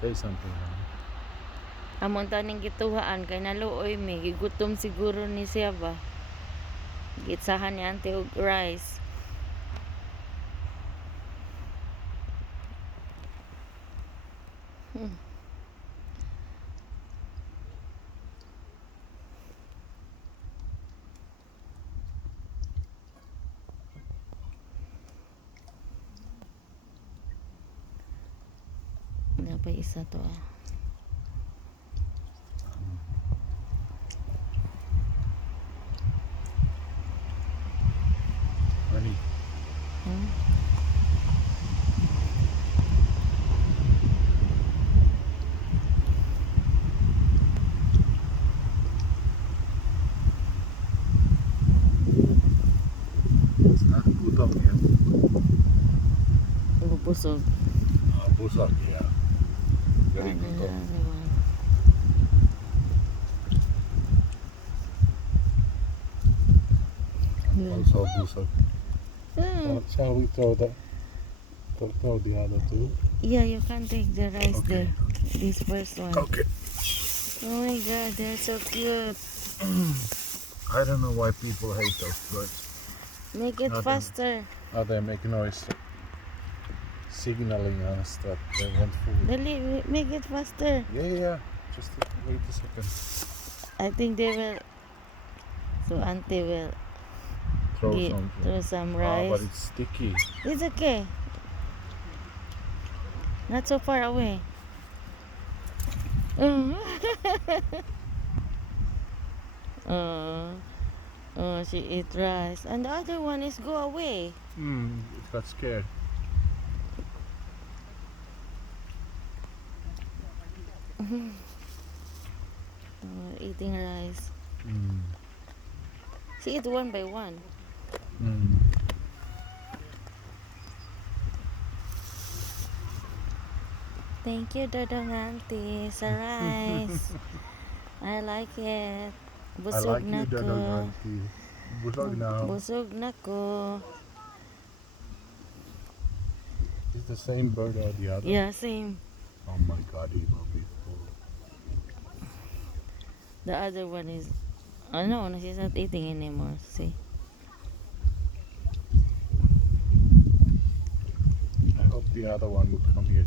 Say something. Amon taning gituhaan kay naluoy mi gigutom siguro ni siya ba. Gitsahan ni ante og rice. Napay isa to ah. Honey. It's not good up here. Busog. Busog, yeah. Very good up. Also busog. Shall we throw the other two? Yeah, you can take the rice Okay. there. This first one. Okay. Oh my god, they're so cute. I don't know why people hate those birds. Make it faster. Oh, they make noise signaling us that they want food. Dali, make it faster. Yeah. Just wait a second. I think they will. So auntie will Throw throw something. some Ah, rice. but it's sticky. It's okay. Not so far away. Oh, she eat rice. And the other one is go away. It got scared. Eating rice. She eat one by one. Thank you, Dodong Auntie, sa rice. I like it. I Busog like na you, ko. Dodong Auntie. Busog now. Busog na ko. Is the same bird or the other? Yeah, same. Oh my god, he will be full. The other one is, oh no, she's not eating anymore. See? I hope the other one would come here